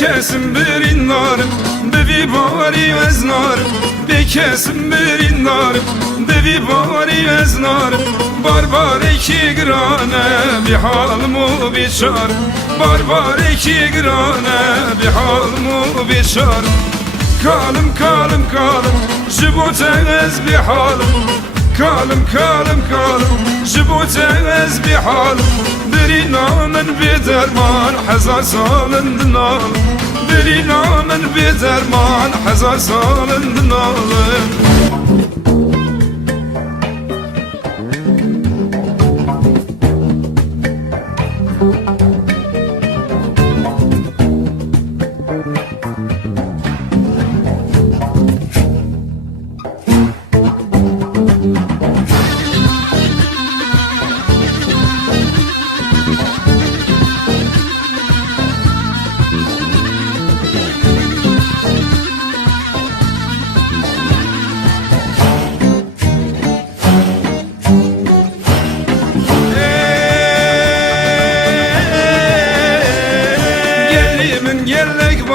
Bekesim bir narım bevi bari veznarım Bekesim bir narım bevi bari veznarım Barbar iki grane bir halmu biçar Barbar iki grane bir halmu biçar Kalım kalım kalım jibuteniz bir halım Kalım kalım kalım jibuteniz bir halım Bir inanın bir derman hazar salındın alım Bir inanın bir derman hazar salındın alım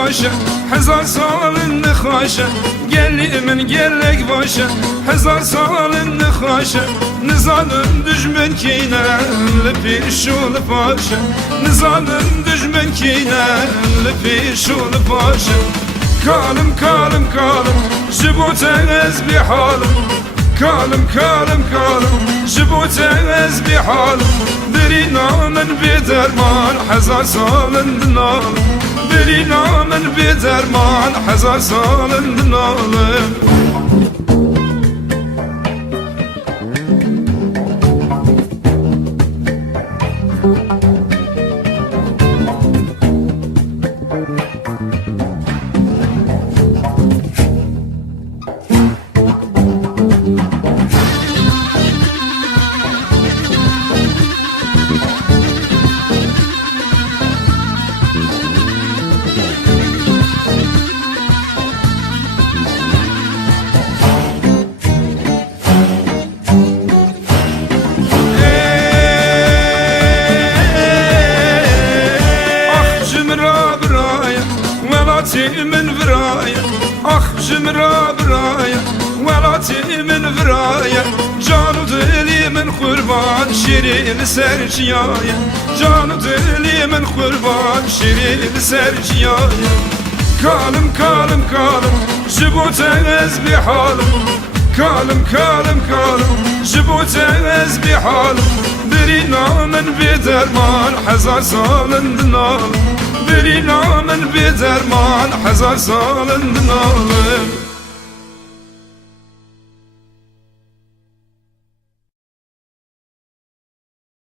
başa Hazar salındı haşa Gelimin gerlek başa Hazar salındı haşa Nizanın düşmen kine Lipi şulu paşa Nizanın düşmen kine Lipi şulu paşa Kalım kalım kalım Jibuteniz bir halım Kalım kalım kalım Jibuteniz bir halım Bir inanın bir derman Hazar salındı nalım Bir inanın bir derman hazar salındın alım من فرايا أخ جمرة برايا ولاتي من فرايا جانو دلي من قربان شيرين سرجيايا جانو دلي من قربان شيرين سرجيايا كالم كالم كالم جبوتنز بحالم كالم كالم كالم جبوتنز بحالم برينا من بدرمان حزار سالندن alım Bir inanın bir derman hazar salındın alım